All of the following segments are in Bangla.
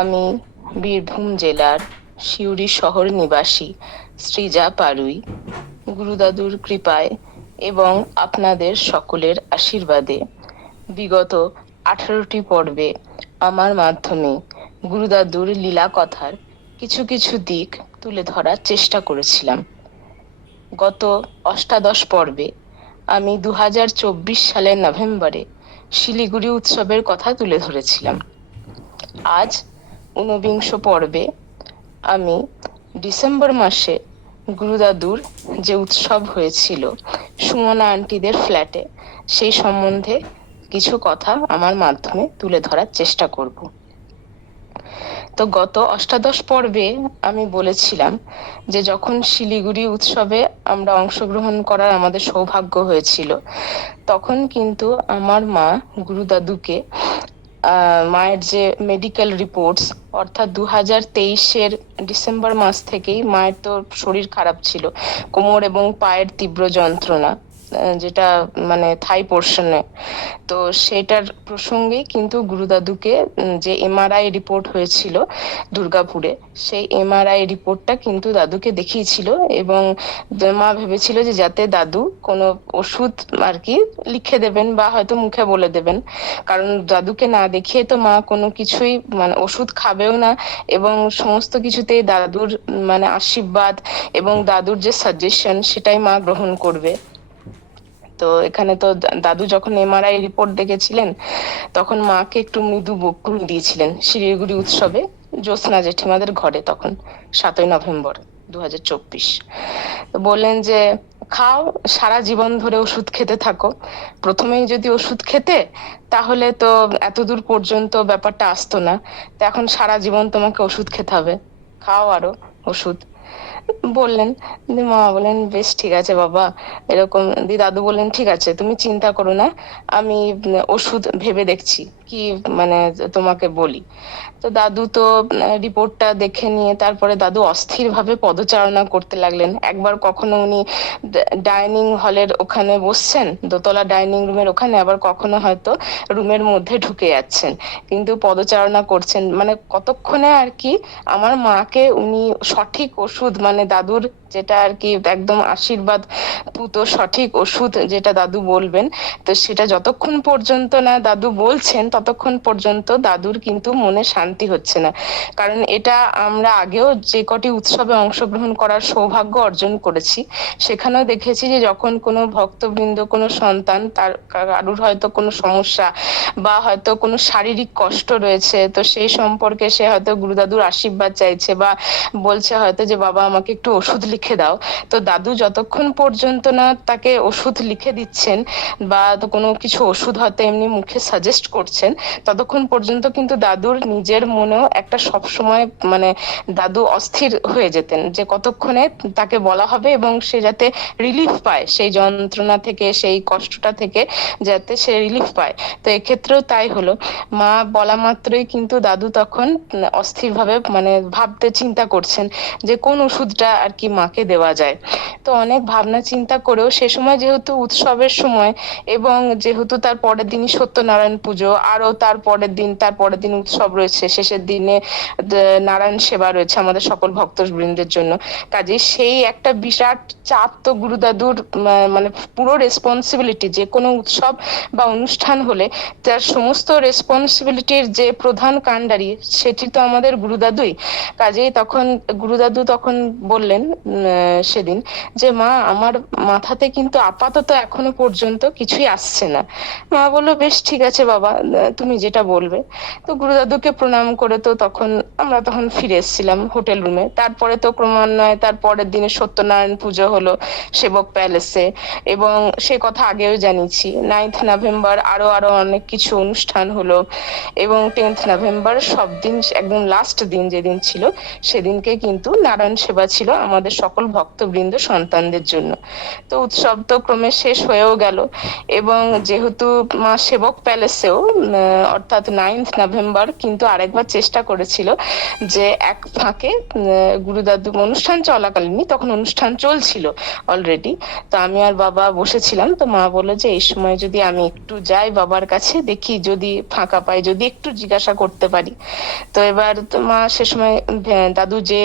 আমি বীরভূম জেলার সিউড়ি শহর নিবাসী সৃজা পারুই। গুরুদাদুর কৃপায় এবং আপনাদের সকলের আশীর্বাদে বিগত 18টি পর্বে আমার মাধ্যমে গুরুদাদুর লীলা কথার কিছু কিছু দিক তুলে ধরার চেষ্টা করেছিলাম। গত অষ্টাদশ পর্বে আমি 2024 সালের নভেম্বরে শিলিগুড়ি উৎসবের কথা তুলে ধরেছিলাম। আজ 49 পর্বে আমি ডিসেম্বর মাসে গুরুদাদুর যে উৎসব হয়েছিল সুমনা আন্টিদের ফ্ল্যাটে, সেই সম্বন্ধে কিছু কথা আমার মাধ্যমে তুলে ধরার চেষ্টা করব। তো গত অষ্টাদশ পর্বে আমি বলেছিলাম যে যখন শিলিগুড়ি উৎসবে আমরা অংশগ্রহণ করার আমাদের সৌভাগ্য হয়েছিল, তখন কিন্তু আমার মা গুরুদাদুকে মায়ের যে মেডিকেল রিপোর্টস, অর্থাৎ 2023-এর ডিসেম্বর মাস থেকেই মায়ের তো শরীর খারাপ ছিল, কোমর এবং পায়ের তীব্র যন্ত্রণা, যেটা মানে থাই পোর্শনে। তো সেটার প্রসঙ্গেই কিন্তু গুরুদাদুকে যে এমআরআই রিপোর্ট হয়েছিল দুর্গাপুরে, সেই এমআরআই রিপোর্টটা কিন্তু দাদুকে দেখিয়েছিল এবং মা ভেবেছিল যে যাতে দাদু কোনো ওষুধ আর কি লিখে দেবেন বা হয়তো মুখে বলে দেবেন, কারণ দাদুকে না দেখিয়ে তো মা কোনো কিছুই মানে ওষুধ খাবেও না এবং সমস্ত কিছুতেই দাদুর মানে আশীর্বাদ এবং দাদুর যে সাজেশন সেটাই মা গ্রহণ করবে। তো এখানে তো দাদু যখন এমআরআই রিপোর্ট দেখেছিলেন, তখন মাকে একটু মৃদু বকুনি দিয়েছিলেন শিলিগুড়ি উৎসবে জ্যোৎস্না জেঠিমাদের ঘরে, তখন 7ই নভেম্বর 2024। তো বললেন যে খাও, সারা জীবন ধরে ওষুধ খেতে থাকো। প্রথমেই যদি ওষুধ খেতে তাহলে তো এতদূর পর্যন্ত ব্যাপারটা আসতো না, তো এখন সারা জীবন তোমাকে ওষুধ খেতে হবে, খাও আরো ওষুধ বললেন। মা বললেন বেশ ঠিক আছে বাবা, এরকম। দাদু বললেন ঠিক আছে, তুমি চিন্তা করো না, আমি ওষুধ ভেবে দেখছি কি মানে তোমাকে বলি। তো দাদু তো রিপোর্টটা দেখে নিয়ে তারপরে দাদু অস্থির ভাবে পদচারণা করতে লাগলেন। একবার কখনো উনি ডাইনিং হলের ওখানে বসছেন, দোতলা ডাইনিং রুমের ওখানে, আবার কখনো হয়তো রুমের মধ্যে ঢুকে যাচ্ছেন, কিন্তু পদচারণা করছেন। মানে কতক্ষণে আর কি আমার মাকে উনি সঠিক ওষুধ মানে দাদুর যেটা আর কি একদম আশীর্বাদ পুতো সঠিক ওষুধ যেটা দাদু বলবেন, তো সেটা যতক্ষণ পর্যন্ত না দাদু বলছেন ততক্ষণ পর্যন্ত দাদুর কিন্তু মনে শান্তি হচ্ছে না। কারণ এটা আমরা আগেও যে কটি উৎসবে অংশগ্রহণ করার সৌভাগ্য অর্জন করেছি, সেখানেও দেখেছি যে যখন কোনো ভক্তবৃন্দ, কোনো সন্তান, তার কারুর হয়তো কোনো সমস্যা বা হয়তো কোনো শারীরিক কষ্ট রয়েছে, তো সেই সম্পর্কে সে হয়তো গুরুদাদুর আশীর্বাদ চাইছে বা বলছে হয়তো যে বাবা আমাকে একটু ওষুধ লিখে দাও, তো দাদু যতক্ষণ পর্যন্ত না তাকে ওষুধ লিখে দিচ্ছেন বা তো কোনো কিছু ওষুধ হয়তো এমনি মুখে সাজেস্ট করছেন, ততক্ষণ পর্যন্ত কিন্তু দাদুর নিজের মনেও একটা সবসময় মানে দাদু অস্থির হয়ে যেতেন যে কতক্ষণে তাকে বলা হবে এবং সে যাতে রিলিফ পায় সেই যন্ত্রণা থেকে, সেই কষ্টটা থেকে যাতে সে রিলিফ পায়। তো এক্ষেত্রেও তাই হলো, মা বলা মাত্রই কিন্তু দাদু তখন অস্থির ভাবে মানে ভাবতে চিন্তা করছেন যে কোন ওষুধটা আর কি মাকে দেওয়া যায়। তো অনেক ভাবনা চিন্তা করেও সে সময় যেহেতু উৎসবের সময় এবং যেহেতু তার পরের দিনই সত্যনারায়ণ পুজো, আরো তার পরের দিন উৎসব রয়েছে, শেষের দিনে নারায়ণ সেবা রয়েছে আমাদের সকল ভক্তবৃন্দের জন্য, কাজে সেই একটা বিরাট চাপ তো গুরুদাদুর মানে পুরো রেসপন্সিবিলিটি যে কোনো উৎসব বা অনুষ্ঠান হলে তার সমস্ত রেসপন্সিবিলিটির যে প্রধান কাণ্ডারি সেটি তো আমাদের গুরুদাদুই। কাজেই তখন গুরুদাদু তখন বললেন সেদিন যে মা আমার মাথাতে কিন্তু আপাতত এখনো পর্যন্ত কিছুই আসছে না। মা বললো বেশ ঠিক আছে বাবা, তুমি যেটা বলবে। তো গুরুদাদুকে প্রণাম করে তো তখন আমরা তখন ফিরে এসেছিলাম হোটেল রুমে। তারপরে তো ক্রমান্বয়ে তার পরের দিনে সত্যনারায়ণ পুজো হলো সেবক প্যালেসে, এবং সে কথা আগেও জানিয়েছি। 9th নভেম্বর আরো আরো অনেক কিছু অনুষ্ঠান হলো এবং 10th নভেম্বর সব দিন একদম লাস্ট দিন যেদিন ছিল সেদিনকে কিন্তু নারায়ণ সেবা ছিল আমাদের সকল ভক্তবৃন্দ সন্তানদের জন্য। তো উৎসব তো ক্রমে শেষ হয়েও গেল, এবং যেহেতু মা সেবক প্যালেসেও অর্থাৎ 9th নভেম্বর কিন্তু আরেকবার চেষ্টা করেছিল যে এক ফাঁকে গুরুদাদু অনুষ্ঠান চলাকালীনই, তখন অনুষ্ঠান চলছিল অলরেডি, তো আমি আর বাবা বসেছিলাম, তো মা বললো যে এই সময় যদি আমি একটু যাই বাবার কাছে, দেখি যদি ফাঁকা পাই, যদি একটু জিজ্ঞাসা করতে পারি। তো এবার তো মা সে সময় দাদু যে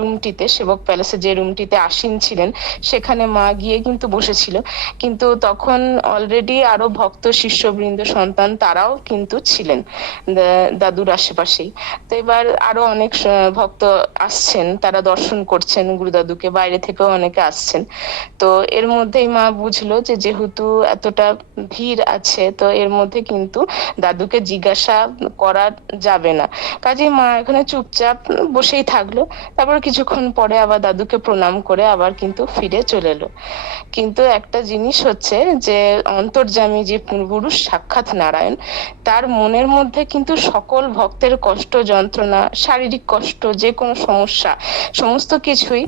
রুমটিতে, সেবক প্যালেসে যে রুমটিতে আসীন ছিলেন, সেখানে মা গিয়ে কিন্তু বসেছিল, কিন্তু তখন অলরেডি আরো ভক্ত শিষ্যবৃন্দ সন্তান তারাও কিন্তু ছিলেন দাদুর আশেপাশেই। তো এবার আরো অনেক ভক্ত আসছেন, তারা দর্শন করছেন গুরুদাদুকে, বাইরে থেকেও অনেকে আসছেন। তো এর মধ্যেই মা বুঝলো যে যেহেতু এতটা ভিড় আছে, তো এর মধ্যে কিন্তু দাদুকে জিজ্ঞাসা করা যাবে না, কাজেই মা এখানে চুপচাপ বসেই থাকলো। তারপর কিছুক্ষণ পরে আবার দাদুকে প্রণাম করে আবার কিন্তু ফিরে চলে এলো। কিন্তু একটা জিনিস হচ্ছে যে অন্তর্যামী যে পুরুষ সাক্ষাৎ নারায়ণ, তার মনের মধ্যে কিন্তু সকল ভক্তের কষ্ট যন্ত্রণা, শারীরিক কষ্ট, যে কোনো সমস্যা, সমস্ত কিছুই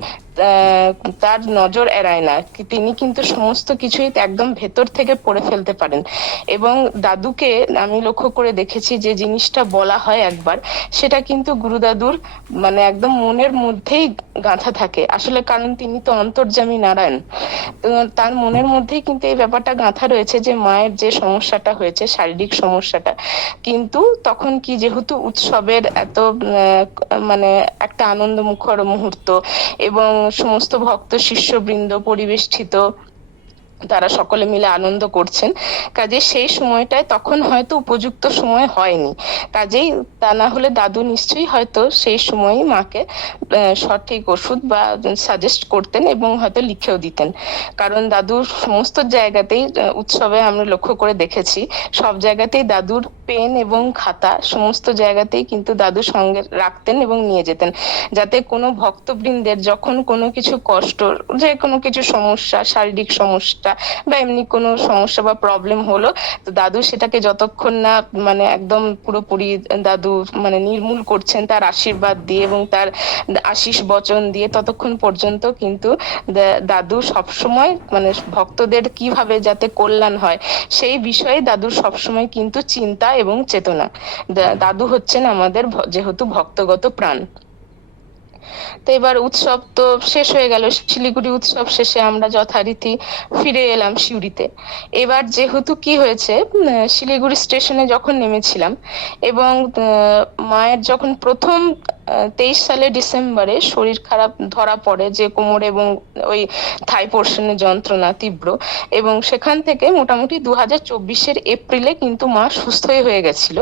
তার নজর এড়ায় না। তিনি কিন্তু সমস্ত কিছুই একদম ভেতর থেকে পড়ে ফেলতে পারেন। এবং দাদুকে আমি লক্ষ্য করে দেখেছি যে জিনিসটা বলা হয় একবার, সেটা কিন্তু গুরুদাদুর মানে একদম মনের মধ্যেই গাঁথা থাকে আসলে, কারণ তিনি তো অন্তর্যামী নারায়ণ। তার মনের মধ্যেই কিন্তু এই ব্যাপারটা গাঁথা রয়েছে যে মায়ের যে সমস্যাটা হয়েছে, শারীরিক সমস্যাটা, কিন্তু তখন কি যেহেতু উৎসবের এত মানে একটা আনন্দমুখর মুহূর্ত, এবং সমস্ত ভক্ত শিষ্যবৃন্দ পরিবেষ্টিত, তারা সকলে মিলে আনন্দ করছেন, কাজে সেই সময়টায় তখন হয়তো উপযুক্ত সময় হয়নি। কাজেই তা না হলে দাদু নিশ্চয়ই হয়তো সেই সময়ই মাকে সঠিক ওষুধ বা সাজেস্ট করতেন এবং হয়তো লিখেও দিতেন। কারণ দাদুর সমস্ত জায়গাতেই উৎসবে আমরা লক্ষ্য করে দেখেছি, সব জায়গাতেই দাদুর পেন এবং খাতা সমস্ত জায়গাতেই কিন্তু দাদু সঙ্গে রাখতেন এবং নিয়ে যেতেন, যাতে কোনো ভক্তবৃন্দের যখন কোনো কিছু কষ্ট, যে কোনো কিছু সমস্যা, শারীরিক সমস্যা বা এমনি কোনো সমস্যা বা প্রবলেম হলো, তো দাদু সেটাকে যতক্ষণ না মানে একদম পুরোপুরি দাদু মানে নির্মূল করছেন তার আশীর্বাদ দিয়ে এবং তার আশীষ বচন দিয়ে, ততক্ষণ পর্যন্ত কিন্তু দাদু সবসময় মানে ভক্তদের কিভাবে যাতে কল্যাণ হয় সেই বিষয়ে দাদুর সবসময় কিন্তু চিন্তা এবং চেতনা। দাদু হচ্ছেন আমাদের যেহেতু ভক্তগত প্রাণ। তো এবার উৎসব তো শেষ হয়ে গেল, শিলিগুড়ি উৎসব শেষে আমরা যথারীতি ফিরে এলাম সিউড়িতে। এবার যেহেতু কি হয়েছে, শিলিগুড়ি স্টেশনে যখন নেমেছিলাম এবং মায়ের যখন প্রথম 23 সালে ডিসেম্বরে শরীর খারাপ ধরা পড়ে, যে কোমরে এবং ওই থাই পোর্শনে যন্ত্রণা তীব্র, এবং সেখান থেকে মোটামুটি 2024-এর এপ্রিলে কিন্তু মা সুস্থই হয়ে গেছিল।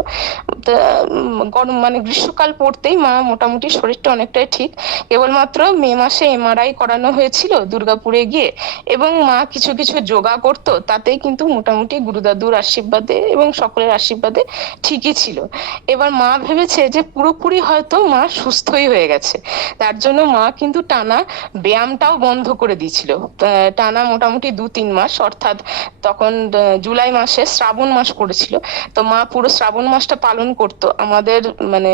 গরম মানে গ্রীষ্মকাল পড়তেই মা মোটামুটি শরীরটা অনেকটাই ঠিক, কেবলমাত্র মে মাসে এমআরআই করানো হয়েছিল দুর্গাপুরে গিয়ে, এবং মা কিছু কিছু যোগা করতো, তাতেই কিন্তু মোটামুটি গুরুদাদুর আশীর্বাদে এবং সকলের আশীর্বাদে ঠিকই ছিল। এবার মা ভেবেছে যে পুরোপুরি হয়তো মা সুস্থই হয়ে গেছে, তার জন্য মা কিন্তু টানা ব্যায়ামটাও বন্ধ করে দিয়েছিল টানা মোটামুটি 2-3 মাস, অর্থাৎ তখন জুলাই মাসে শ্রাবণ মাস পড়েছিল। তো মা পুরো শ্রাবণ মাসটা পালন করতো আমাদের মানে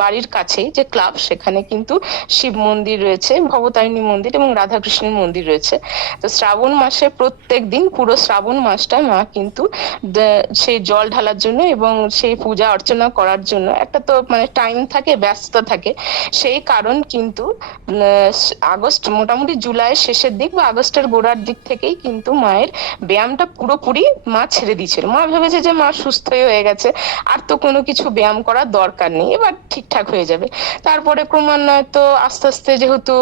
বাড়ির কাছেই যে ক্লাব, সেখানে কিন্তু শিব মন্দির রয়েছে, ভবতারিণী মন্দির এবং রাধাকৃষ্ণের মন্দির রয়েছে। তো শ্রাবণ মাসে প্রত্যেক দিন পুরো শ্রাবণ মাসটা মা কিন্তু সেই জল ঢালার জন্য এবং সেই পূজা অর্চনা করার জন্য একটা তো মানে টাইম থাকে, ব্যস্ততা থাকে, সেই কারণ কিন্তু আগস্ট মোটামুটি জুলাইয়ের শেষের দিক বা আগস্টের গোড়ার দিক থেকেই কিন্তু মায়ের ব্যায়ামটা পুরোপুরি মা ছেড়ে দিয়েছিল। মা ভেবেছে যে মা সুস্থই হয়ে গেছে, আর তো কোনো কিছু ব্যায়াম করার দরকার নেই, এবার ঠিকঠাক হয়ে যাবে। তারপরে ক্রমান্বয়ে তো আস্তে আস্তে যেহেতু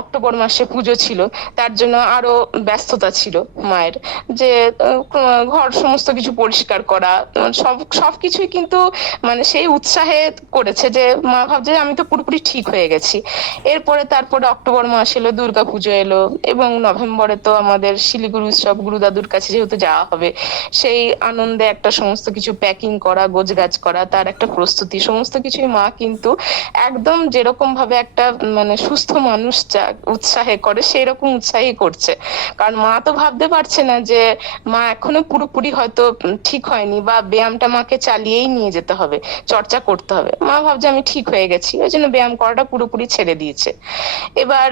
অক্টোবর মাসে পুজো ছিল, তার জন্য আরো ব্যস্ততা ছিল মায়ের, যে ঘর সমস্ত কিছু পরিষ্কার করা, সবকিছুই কিন্তু মানে সেই উৎসাহে করেছে যে মা ভাবছে আমি তো পুরোপুরি ঠিক হয়ে গেছি। এরপরে তারপরে অক্টোবর মাস এলো, দুর্গা পুজো এলো, এবং নভেম্বরে তো আমাদের শিলিগুড়ি উৎসব, গুরুদাদুর কাছে যেহেতু যাওয়া হবে, সেই আনন্দে একটা সমস্ত কিছু প্যাকিং করা, গোছগাছ করা, তার একটা প্রস্তুতি, সমস্ত কিছুই মা কিন্তু একদম যেরকম ভাবে একটা মানে সুস্থ মানুষ যা উৎসাহে করে সেই রকম উৎসাহী করছে। কারণ মা তো ভাবতে পারছে না যে মা এখনো পুরোপুরি হয়তো ঠিক হয়নি, বা ব্যায়ামটা মাকে চালিয়েই নিয়ে যেতে হবে, চর্চা করতে হবে। মা ভাবছে আমি ঠিক হয়ে হয়ে গেছি, ওই জন্য ব্যায়াম করাটা পুরোপুরি ছেড়ে দিয়েছে। এবার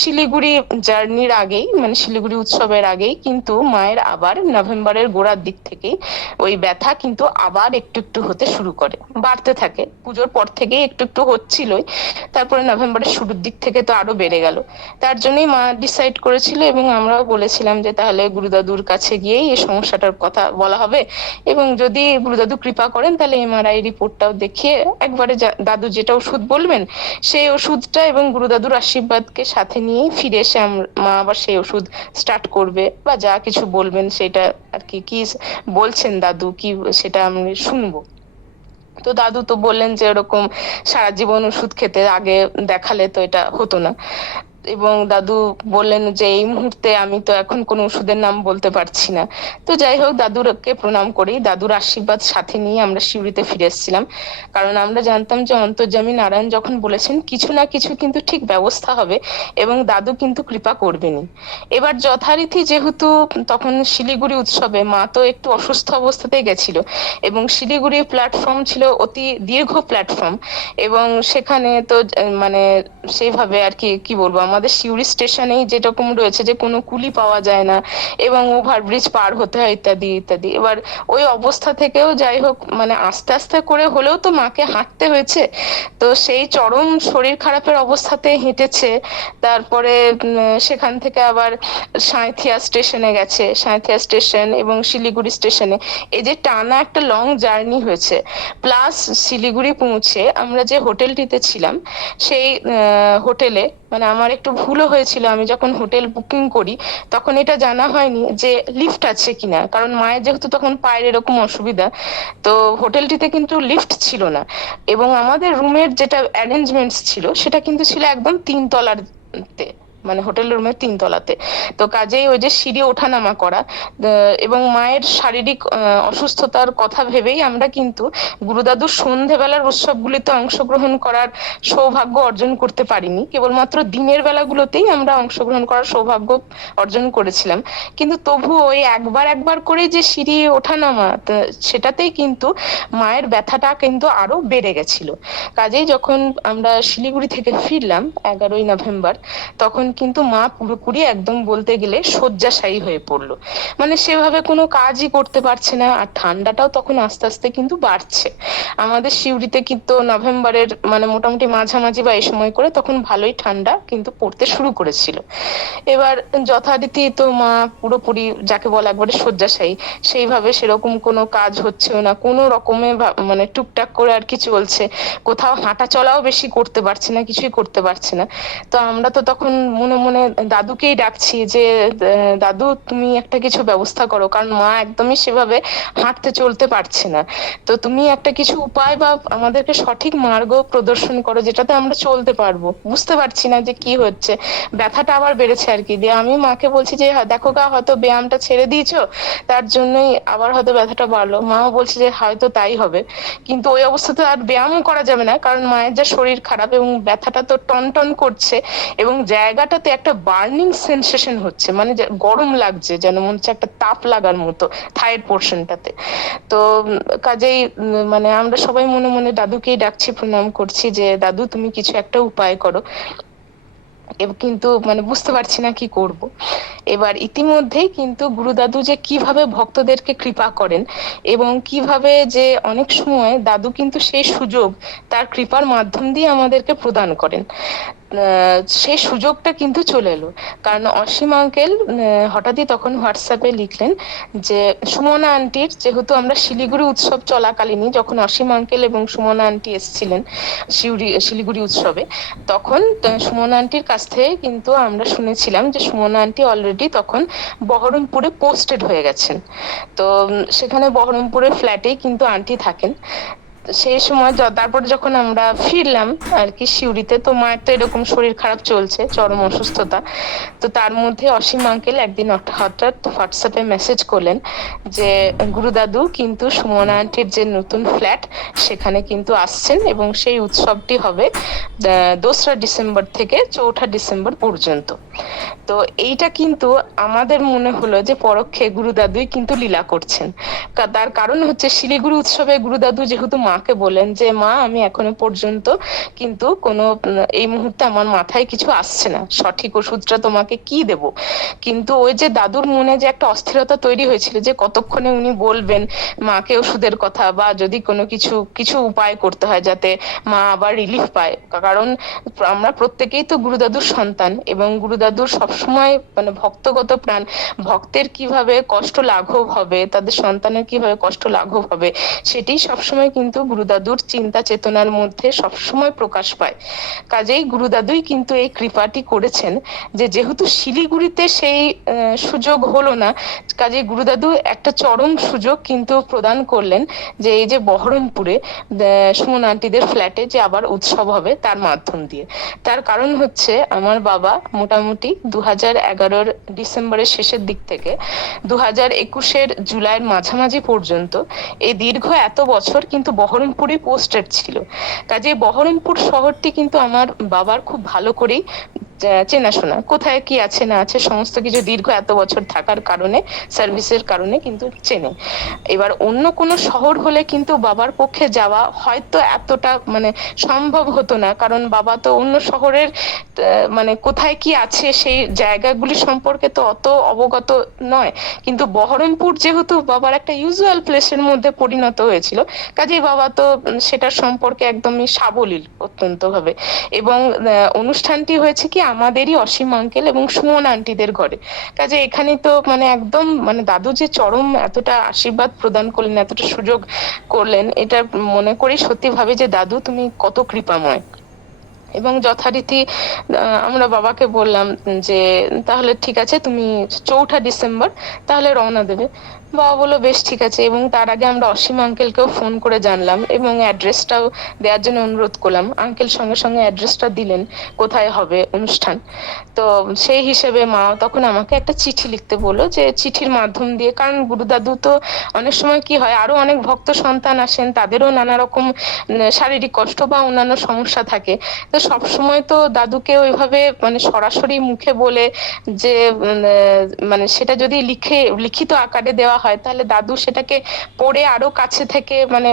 শিলিগুড়ি জার্নির আগেই, মানে শিলিগুড়ি উৎসবের আগেই কিন্তু মায়ের আবার নভেম্বরের গোড়ার দিক থেকেই ওই ব্যথা কিন্তু আবার একটু একটু হতে শুরু করে, বাড়তে থাকে। পুজোর পর থেকেই একটু একটু হচ্ছিলই, তারপরে নভেম্বরের শুরুর দিক থেকে তো আরো বেড়ে গেল। তার জন্যই মা ডিসাইড করেছিল, এবং আমরাও বলেছিলাম যে তাহলে গুরুদাদুর কাছে গিয়েই এই সমস্যাটার কথা বলা হবে, এবং যদি গুরুদাদু কৃপা করেন তাহলে এমআরআই রিপোর্টটাও দেখিয়ে একবারে দাদু যেটা ওষুধ বলবেন সেই ওষুধটা এবং গুরুদাদুর আশীর্বাদকে সাথে নিয়েই ফিরে এসে মা আবার সেই ওষুধ স্টার্ট করবে, বা যা কিছু বলবেন সেটা আর কি কি বলছেন দাদু কি সেটা আমি শুনবো। তো দাদু তো বললেন যে এরকম সারা জীবন ওষুধ খেতে, আগে দেখালে তো এটা হতো না। এবং দাদু বললেন যে এই মুহূর্তে আমি তো এখন কোনো ওষুধের নাম বলতে পারছি না। তো যাই হোক, দাদুরকে প্রণাম করি, দাদুর আশীর্বাদ সাথে নিয়ে আমরা সিউড়িতে ফিরে এসেছিলাম, কারণ আমরা জানতাম যে অন্তর্যামী নারায়ণ যখন বলেছেন কিছু না কিছু কিন্তু ঠিক ব্যবস্থা হবে, এবং দাদু কিন্তু কৃপা করবেনই। এবার যথারীতি যেহেতু তখন শিলিগুড়ি উৎসবে মা তো একটু অসুস্থ অবস্থাতেই গেছিল, এবং শিলিগুড়ি প্ল্যাটফর্ম ছিল অতি দীর্ঘ প্ল্যাটফর্ম, এবং সেখানে তো মানে সেইভাবে আর কি কি বলবো, আমাদের সিউড়ি স্টেশনেই যেরকম রয়েছে যে কোনো কুলি পাওয়া যায় না, এবং ওভারব্রিজ পার হতে হয় ইত্যাদি ইত্যাদি। এবার ওই অবস্থা থেকেও যাই হোক, মানে আস্তে আস্তে করে হলেও তো মাকে হাঁটতে হয়েছে। তো সেই চরম শরীর খারাপের অবস্থাতে হেঁটেছে। তারপরে সেখান থেকে আবার সাঁইথিয়া স্টেশনে গেছে, সাঁইথিয়া স্টেশন এবং শিলিগুড়ি স্টেশনে, এই যে টানা একটা লং জার্নি হয়েছে। প্লাস শিলিগুড়ি পৌঁছে আমরা যে হোটেলটিতে ছিলাম সেই হোটেলে, মানে আমার একটু ভুলও হয়েছিল, আমি যখন হোটেল বুকিং করি তখন এটা জানা হয়নি যে লিফট আছে কিনা, কারণ মায়ের যেহেতু তখন পায়ের এরকম অসুবিধা, তো হোটেলটিতে কিন্তু লিফট ছিল না। এবং আমাদের রুমের যেটা অ্যারেঞ্জমেন্টস ছিল সেটা কিন্তু ছিল একদম 3 তলাতে, মানে হোটেল রুমের 3 তলাতে। তো কাজেই ওই যে সিঁড়ি ওঠানামা করা, এবং মায়ের শারীরিক অসুস্থতার কথা ভেবেই আমরা কিন্তু গুরুদাদুর সন্ধেবেলার উৎসবগুলিতে অংশগ্রহণ করার সৌভাগ্য অর্জন করতে পারিনি, কেবলমাত্র দিনের বেলাগুলোতেই আমরা অংশগ্রহণ করার সৌভাগ্য অর্জন করেছিলাম। কিন্তু তবুও ওই একবার একবার করে যে সিঁড়ি ওঠানামা, সেটাতেই কিন্তু মায়ের ব্যথাটা কিন্তু আরো বেড়ে গেছিল। কাজেই যখন আমরা শিলিগুড়ি থেকে ফিরলাম 11ই নভেম্বর, তখন কিন্তু মা পুরোপুরি একদম বলতে গেলে শয্যাশায়ী হয়ে পড়লো, মানে সেভাবে কোনো কাজই করতে পারছে না। আর ঠান্ডাটাও তখন আস্তে আস্তে কিন্তু বাড়ছে। আমাদের সিউড়িতে কিন্তু নভেম্বরের মানে মোটামুটি মাঝামাঝি বা এই সময় করে তখন ভালোই ঠান্ডা কিন্তু পড়তে শুরু করেছিল। এবার যথারীতি তো মা পুরোপুরি যাকে বলা একবারে শয্যাশায়ী, সেইভাবে সেরকম কোনো কাজ হচ্ছেও না, কোনো রকমে মানে টুকটাক করে আর কি চলছে, কোথাও হাঁটা চলাও বেশি করতে পারছে না, কিছুই করতে পারছে না। তো আমরা তো তখন মনে মনে দাদুকেই ডাকছি যে দাদু তুমি একটা কিছু ব্যবস্থা করো, কারণ মা একদমই সেভাবে হাঁটতে চলতে পারছে না। তো তুমি একটা কিছু উপায় বা আমাদেরকে সঠিক মার্গ প্রদর্শন করো যেটাতে আমরা চলতে পারবো। বুঝতে পারছি না যে কি হচ্ছে, ব্যথাটা আবার বেড়েছে আর কি। দিয়ে আমি মাকে বলছি যে দেখো গা, হয়তো ব্যায়ামটা ছেড়ে দিয়েছো, তার জন্যই আবার হয়তো ব্যথাটা বাড়লো। মাও বলছে যে হয়তো তাই হবে, কিন্তু ওই অবস্থাতে আর ব্যায়ামও করা যাবে না, কারণ মায়ের যা শরীর খারাপ এবং ব্যথাটা তো টন টন করছে, এবং জায়গাটাতে একটা বার্নিং সেন্সেশন হচ্ছে, মানে গরম লাগছে, যেন মনে হচ্ছে একটা তাপ লাগার মতো থাইয়ের পোর্শনটাতে। তো কাজেই মানে আমরা সবাই মনে মনে দাদুকেই ডাকছি, প্রণাম করছি যে দাদু তুমি কিছু একটা উপায় করো, কিন্তু মানে বুঝতে পারছি না কি করব। এবার ইতিমধ্যেই কিন্তু গুরুদাদু যে কিভাবে ভক্তদেরকে কৃপা করেন, এবং কিভাবে যে অনেক সময় দাদু কিন্তু সেই সুযোগ তার কৃপার মাধ্যম দিয়ে আমাদেরকে প্রদান করেন, সেই সুযোগটা কিন্তু চলে এলো। কারণ অসীম আঙ্কেল হঠাৎই তখন হোয়াটসঅ্যাপে লিখলেন যে সুমনা আন্টির, যেহেতু আমরা শিলিগুড়ি উৎসব চলাকালীনই যখন অসীম আঙ্কেল এবং সুমনা আন্টি এসেছিলেন শিলিগুড়ি উৎসবে, তখন সুমনা আন্টির কাছ থেকে কিন্তু আমরা শুনেছিলাম যে সুমনা আন্টি অলরেডি তখন বহরমপুরে পোস্টেড হয়ে গেছেন। তো সেখানে বহরমপুরের ফ্ল্যাটেই কিন্তু আন্টি থাকেন। সেই সময় তারপরে যখন আমরা ফিরলাম আর কি সিউড়িতে, তো মায়ের তো এরকম শরীর খারাপ চলছে, চরম অসুস্থতা। তো তার মধ্যে অসীম আঙ্কেল একদিন হঠাৎ হোয়াটসঅ্যাপে মেসেজ করলেন যে গুরুদাদু কিন্তু সুমনা আন্টির যে নতুন ফ্ল্যাট সেখানে কিন্তু আসছেন, এবং সেই উৎসবটি হবে 2রা ডিসেম্বর থেকে 4ঠা ডিসেম্বর পর্যন্ত। তো এইটা কিন্তু আমাদের মনে হলো যে পরোক্ষে গুরুদাদুই কিন্তু লীলা করছেন। তার কারণ হচ্ছে শিলিগুড়ি উৎসবে গুরুদাদু যেহেতু মাকে বললেন যে মা, আমি এখনো পর্যন্ত কিন্তু কোনো এই মুহূর্তে আমার মাথায় কিছু আসছে না, সঠিক ওষুধটা তোমাকে কি দেব। কিন্তু ওই যে দাদুর মনে যে একটা অস্থিরতা তৈরি হয়েছিল যে কতক্ষণে উনি বলবেন মাকে ওষুধের কথা, বা যদি কোনো কিছু কিছু উপায় করতে হয় যাতে মা আবার রিলিফ পায়। কারণ আমরা প্রত্যেকেই তো গুরুদাদুর সন্তান, এবং গুরুদাদুর সবসময় মানে ভক্তগত প্রাণ, ভক্তের কিভাবে কষ্ট লাঘব হবে, তাদের সন্তানের কিভাবে কষ্ট লাঘব হবে, সেটি সবসময় কিন্তু গুরুদাদুর চিন্তা চেতনার মধ্যে সবসময় প্রকাশ পায়। কাজেই গুরুদাদুই কিন্তু এই কৃপাটি করেছেন যে যেহেতু শিলিগুড়িতে সেই সুযোগ হলো না, কাজে গুরুদাদু একটা চরম সুযোগ কিন্তু প্রদান করলেন যে এই যে বহরমপুরে সুমন আন্টিদের ফ্ল্যাটে যে আবার উৎসব হবে তার মাধ্যম দিয়ে। তার কারণ হচ্ছে আমার বাবা মোটামুটি 2011 ডিসেম্বরের শেষের দিক থেকে 2021 জুলাইয়ের মাঝামাঝি পর্যন্ত এই দীর্ঘ এত বছর কিন্তু বহরমপুরই পোস্টেড ছিল। কাজে বহরমপুর শহরটি কিন্তু আমার বাবার খুব ভালো করেই চেনাশোনা, কোথায় কি আছে না আছে সমস্ত কিছু দীর্ঘ এত বছর থাকার কারণে, সার্ভিসের কারণে কিন্তু চেনে। এবার অন্য কোনো শহর হলে কিন্তু বাবার পক্ষে যাওয়া হয়তো এতটা মানে সম্ভব হতো না, কারণ বাবা তো অন্য শহরের মানে কোথায় কি আছে সেই জায়গাগুলি সম্পর্কে তো অত অবগত নয়। কিন্তু বহরমপুর যেহেতু বাবার একটা ইউজুয়াল প্লেসের মধ্যে পরিণত হয়েছিল, কাজেই বাবা তো সেটার সম্পর্কে একদমই সাবলীল অত্যন্ত ভাবে। এবং অনুষ্ঠানটি হয়েছে কি আমাদেরই অসীম আঙ্কেল এবং সুমন আন্টিদের ঘরে। কাজে এখানে তো মানে একদম মানে দাদু যে চরম এতটা আশীর্বাদ প্রদান করলেন, এতটা সুযোগ করলেন, এটা মনে করি সত্যি ভাবে যে দাদু তুমি কত কৃপাময়। এবং যথারীতি আমরা বাবাকে বললাম যে তাহলে ঠিক আছে, তুমি 4 ডিসেম্বর তাহলে রওনা দেবে। বাবা বললো বেশ ঠিক আছে। এবং তার আগে আমরা অসীম আঙ্কেলকেও ফোন করে জানলাম এবং অ্যাড্রেসটাও দেওয়ার জন্য অনুরোধ করলাম। আঙ্কেল সঙ্গে সঙ্গে অ্যাড্রেসটা দিলেন কোথায় হবে অনুষ্ঠান। তো সেই হিসেবে মা তখন আমাকে একটা চিঠি লিখতে বললো, যে চিঠির মাধ্যম দিয়ে, কারণ গুরুদাদু তো অনেক সময় কি হয় আরো অনেক ভক্ত সন্তান আসেন, তাদেরও নানা রকম শারীরিক কষ্ট বা অন্যান্য সমস্যা থাকে। তো সবসময় তো দাদুকে ওইভাবে মানে সরাসরি মুখে বলে যে মানে সেটা যদি লিখিত আকারে দেওয়া হয় তাহলে দাদু সেটাকে পড়ে আরো কাছে থেকে মানে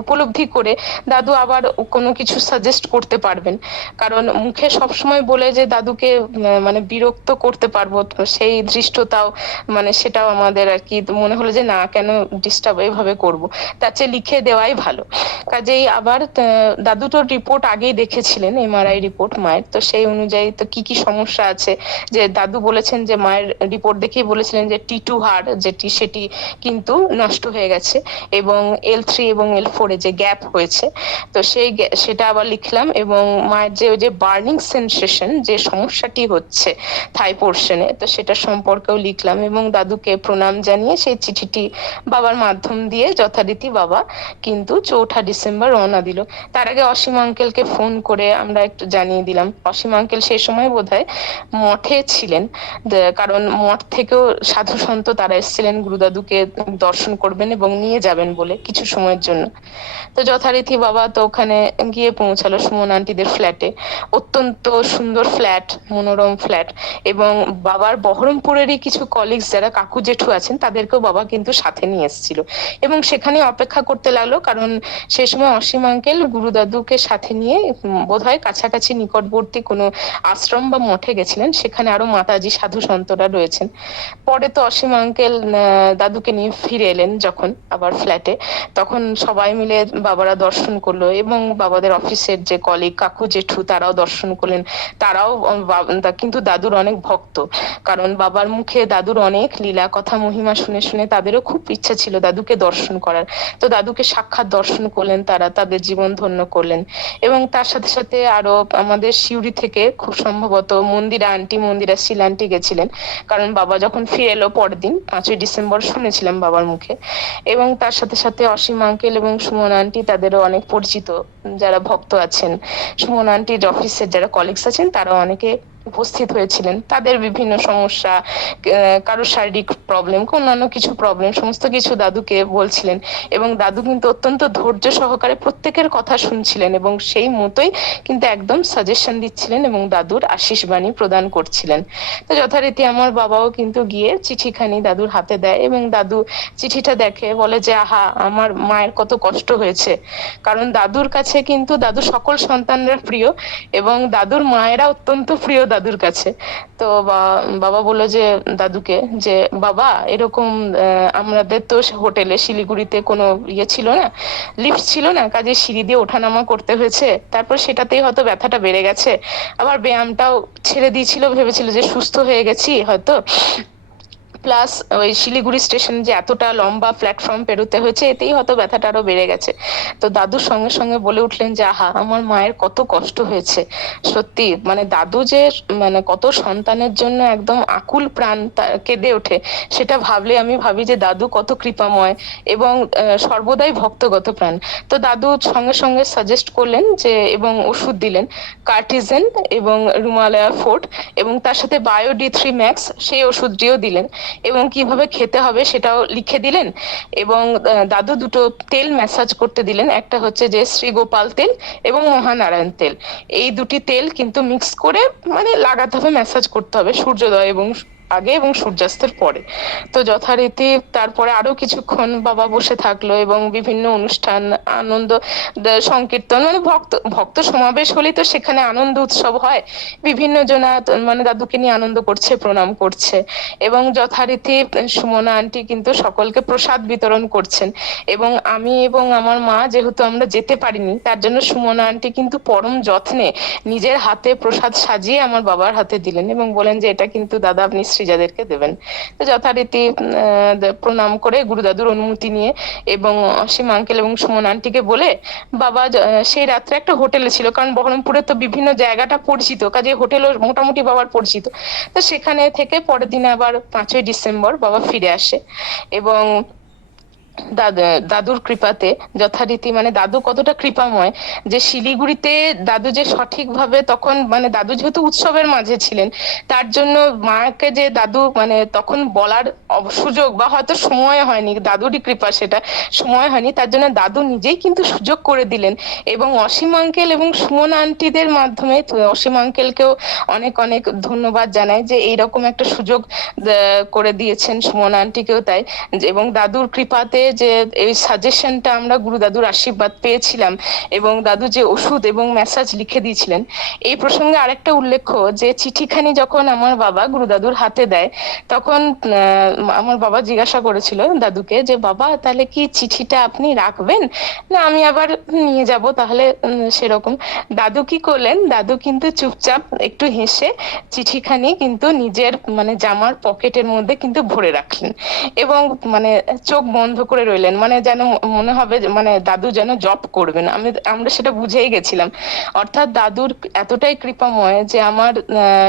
উপলব্ধি করে দাদু আবার কোনো কিছু সাজেস্ট করতে পারবেন। কারণ মুখে সবসময় বলে যে দাদুকে মানে বিরক্ত করতে পারবো সেই দৃষ্টতাও মানে সেটাও আমাদের আর কি মনে হলো যে না, কেন ডিস্টার্ব এইভাবে করবো, তার চেয়ে লিখে দেওয়াই ভালো। কাজেই আবার দাদু তো রিপোর্ট আগেই দেখেছিলেন, এমআরআই রিপোর্ট মায়ের, তো সেই অনুযায়ী তো কি কি সমস্যা আছে যে দাদু বলেছেন যে মায়ের রিপোর্ট দেখেই বলেছিলেন যে T2 হাড় যেটি সেটি কিন্তু নষ্ট হয়ে গেছে, এবং L3 এবং L4 এ যে গ্যাপ হয়েছে, তো সেটা আবার লিখলাম। এবং মায়ের যে ওই যে বার্নিং সেন্সেশন যে সমস্যাটি হচ্ছে থাই পোর্শনে, তো সেটা সম্পর্কেও লিখলাম এবং দাদুকে প্রণাম জানিয়ে সেই চিঠিটি বাবার মাধ্যম দিয়ে যথারীতি বাবা কিন্তু 4 ডিসেম্বর রওনা দিল। তার আগে অসীম আঙ্কেলকে ফোন করে আমরা একটু জানিয়ে দিলাম। অসীম আঙ্কেল সেই সময় বোধহয় মঠে ছিলেন, কারণ মঠ থেকেও সাধু সন্ত তারা এসেছিলেন গুরুদাদুকে দর্শন করবেন এবং নিয়ে যাবেন বলে কিছু সময়ের জন্য। তো যথারীতি বাবা তো ওখানে গিয়ে পৌঁছালো সুমন আন্টিদের ফ্ল্যাটে। অত্যন্ত সুন্দর ফ্ল্যাট, মনোরম ফ্ল্যাট। এবং বাবার বহরমপুরেরই কিছু কলিগস যারা কাকু জেঠু আছেন তাদেরকেও বাবা কিন্তু সাথে নিয়ে এসেছিল এবং সেখানে অপেক্ষা করতে লাগলো, কারণ সেই সময় অসীম আঙ্কেল গুরুদাদুকে সাথে নিয়ে বোধহয় কাছাকাছি নিকটবর্তী কোনো আশ্রম বা মঠে গেছিলেন, সেখানে আরো মাতাজি সাধু সন্তরা রয়েছেন। পরে তো অসীম আঙ্কেল দাদুকে নিয়ে ফিরে এলেন যখন আবার ফ্ল্যাটে, তখন সবাই মিলে বাবারা দর্শন করলো এবং বাবাদের অফিসের যে কলিগ কাকু জেঠু তারাও দর্শন করলেন। তারাও কিন্তু দাদুর অনেক ভক্ত, কারণ বাবার মুখে দাদুর অনেক লীলা কথা মহিমা শুনে শুনে তাদেরও খুব ইচ্ছা ছিল দাদুকে দর্শন করার। তো দাদুকে সাক্ষাৎ দর্শন করলেন তারা, তাদের জীবন ধন্য করলেন। এবং তার সাথে সাথে আরো আমাদের সিউড়ি থেকে খুব সম্ভবত মন্দিরা শীল আন্টি গেছিলেন, কারণ বাবা যখন ফিরে এলো পরের দিন 5 ডিসেম্বর শুনেছিলাম বাবার মুখে। এবং তার সাথে সাথে অসীম আঙ্কেল এবং সুমন আন্টি তাদেরও অনেক পরিচিত যারা ভক্ত আছেন, সুমন আন্টির অফিসের যারা কলিগস আছেন তারাও অনেকে উপস্থিত হয়েছিলেন। তাদের বিভিন্ন সমস্যা, কারো শারীরিক প্রবলেম, অন্যান্য কিছু প্রবলেম, সমস্ত কিছু দাদুকে বলছিলেন। এবং দাদু কিন্তু অত্যন্ত ধৈর্য সহকারে প্রত্যেকের কথা শুনছিলেন এবং সেই মতোই কিন্তু একদম সাজেশন দিচ্ছিলেন এবং দাদুর আশীষ বাণী প্রদান করছিলেন। তো যথারীতি আমার বাবাও কিন্তু গিয়ে চিঠিখানি দাদুর হাতে দেয় এবং দাদু চিঠিটা দেখে, বলে যে আহা, আমার মায়ের কত কষ্ট হয়েছে। কারণ দাদুর কাছে কিন্তু দাদু সকল সন্তানরা প্রিয় এবং দাদুর মায়েরা অত্যন্ত প্রিয় দাদুর কাছে। তো বাবা বললো যে দাদুকে, যে বাবা, এরকম আমাদের তো হোটেলে শিলিগুড়িতে কোনো ইয়ে ছিল না, লিফট ছিল না, কাজে সিঁড়ি দিয়ে ওঠানামা করতে হয়েছে। তারপর সেটাতেই হয়তো ব্যথাটা বেড়ে গেছে, আবার ব্যায়ামটাও ছেড়ে দিয়েছিল, ভেবেছিল যে সুস্থ হয়ে গেছি হয়তো, প্লাস ওই শিলিগুড়ি স্টেশন যে এতটা লম্বা প্ল্যাটফর্ম পেরোতে হয়েছে, এতেই হয়তো ব্যথাটা আরো বেড়ে গেছে। তো দাদুর সঙ্গে সঙ্গে বলে উঠলেন যে আহা, আমার মায়ের কত কষ্ট হয়েছে। সত্যি মানে দাদু যে মানে কত সন্তানের জন্য একদম আকুল প্রাণ কেঁদে ওঠে, সেটা ভাবলে আমি ভাবি যে দাদু কত কৃপাময় এবং সর্বদাই ভক্তগত প্রাণ। তো দাদু সঙ্গে সঙ্গে সাজেস্ট করলেন যে, এবং ওষুধ দিলেন, কার্টিজেন এবং রুমালয়া ফোর্ট, এবং তার সাথে বায়োডি3 ম্যাক্স, সেই ওষুধটিও দিলেন এবং কিভাবে খেতে হবে সেটাও লিখে দিলেন। এবং দাদু দুটো তেল ম্যাসাজ করতে দিলেন, একটা হচ্ছে যে শ্রীগোপাল তেল এবং মহানারায়ণ তেল। এই দুটি তেল কিন্তু মিক্স করে মানে লাগাতে হবে, ম্যাসাজ করতে হবে সূর্যোদয় এবং আগে এবং সূর্যাস্তের পরে। তো যথারীতি তারপরে আরো কিছুক্ষণ বাবা বসে থাকলো এবং বিভিন্ন অনুষ্ঠান, আনন্দ, সংকীর্তন, মানে ভক্ত ভক্ত সমাবেশ হলেই তো সেখানে আনন্দ উৎসব হয়, বিভিন্ন জনা মানে দাদুকে নিয়ে আনন্দ করছে, প্রণাম করছে। এবং যথারীতি সুমনা আন্টি কিন্তু সকলকে প্রসাদ বিতরণ করছেন। এবং আমি এবং আমার মা যেহেতু আমরা যেতে পারিনি, তার জন্য সুমনা আন্টি কিন্তু পরম যত্নে নিজের হাতে প্রসাদ সাজিয়ে আমার বাবার হাতে দিলেন এবং বলেন যে এটা কিন্তু দাদা আপনি শ্রীজাদেরকে দেবেন। তো যথারীতি প্রণাম করে গুরুদাদুর অনুমতি নিয়ে এবং অসীম আঙ্কেল এবং সুমন আন্টিকে বলে বাবা সেই রাত্রে একটা হোটেলে ছিল, কারণ বহরমপুরে তো বিভিন্ন জায়গাটা পরিচিত, কাজে হোটেলও মোটামুটি বাবার পরিচিত। তো সেখানে থেকে পরের দিনে আবার 5ই ডিসেম্বর বাবা ফিরে আসে। এবং দাদুর কৃপাতে যথারীতি মানে দাদু কতটা কৃপাময় যে শিলিগুড়িতে দাদু যে সঠিকভাবে তখন মানে দাদু যেহেতু উৎসবের মাঝে ছিলেন, তার জন্য মাকে যে দাদু মানে তখন বলার সুযোগ বা হয়তো সময় হয়নি, দাদুরই কৃপা সেটা, সময় হয়নি, তার জন্য দাদু নিজেই কিন্তু সুযোগ করে দিলেন। এবং অসীম আঙ্কেল এবং সুমন আন্টিদের মাধ্যমে অসীম আঙ্কেলকেও অনেক অনেক ধন্যবাদ জানাই যে এইরকম একটা সুযোগ করে দিয়েছেন, সুমন আন্টিকেও তাই। এবং দাদুর কৃপাতে যে এই সাজেশনটা আমরা গুরু দাদুর আশীর্বাদ পেয়েছিলাম এবং দাদু যে ওষুধ এবং মেসাজ লিখে দিয়েছিলেন। এই প্রসঙ্গে আরেকটা উল্লেখ্য যে চিঠিখানি যখন আমার বাবা গুরু দাদুর হাতে দেয়, তখন আমার বাবা জিজ্ঞাসা করেছিল দাদুকে যে বাবা তাহলে কি চিঠিটা আপনি রাখবেন না আমি আবার নিয়ে যাব তাহলে, সেরকম। দাদু কি করলেন, দাদু কিন্তু চুপচাপ একটু হেসে চিঠিখানি কিন্তু নিজের মানে জামার পকেটের মধ্যে কিন্তু ভরে রাখলেন এবং মানে চোখ বন্ধ করে রইলেন, মানে যেন মনে হবে মানে দাদু যেন জপ করবেন। আমরা সেটা বুঝেই গেছিলাম। অর্থাৎ দাদুর এতটাই কৃপাময় যে আমার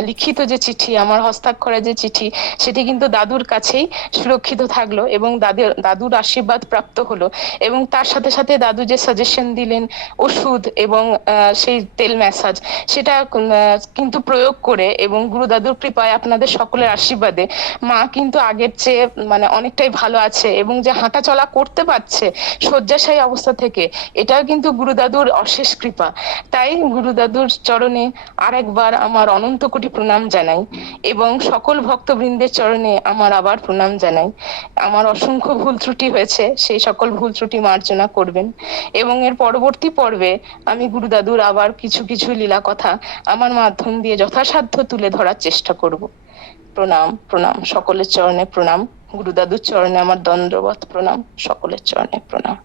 লিখিত যে চিঠি, আমার হস্তাক্ষরে যে চিঠি, সেটি কিন্তু দাদুর কাছেই সুরক্ষিত থাকলো এবং দাদুর আশীর্বাদ প্রাপ্ত হলো। এবং তার সাথে সাথে দাদু যে সাজেশন দিলেন ওষুধ এবং সেই তেল ম্যাসাজ, সেটা কিন্তু প্রয়োগ করে এবং গুরু দাদুর কৃপায় আপনাদের সকলের আশীর্বাদে মা কিন্তু আগের চেয়ে মানে অনেকটাই ভালো আছে এবং যে হাঁটা চলা করতে পারছে শয্যাশায়ী অবস্থা থেকে, এটাও কিন্তু গুরুদাদুর অশেষ কৃপা। তাই গুরুদাদুর চরণে আরেকবার আমার অনন্ত কোটি প্রণাম জানাই এবং সকল ভক্তবৃন্দের চরণে আমার আবার প্রণাম জানাই। আমার অসংখ্য ভুল ত্রুটি হয়েছে, সেই সকল ভুল ত্রুটি মার্জনা করবেন। এবং এর পরবর্তী পর্বে আমি গুরুদাদুর আবার কিছু কিছু লীলা কথা আমার মাধ্যম দিয়ে যথাসাধ্য তুলে ধরার চেষ্টা করব। প্রণাম প্রণাম, সকলের চরণে প্রণাম। গুরুদাদুর চরণে আমার দণ্ডবত প্রণাম, সকলের চরণে প্রণাম।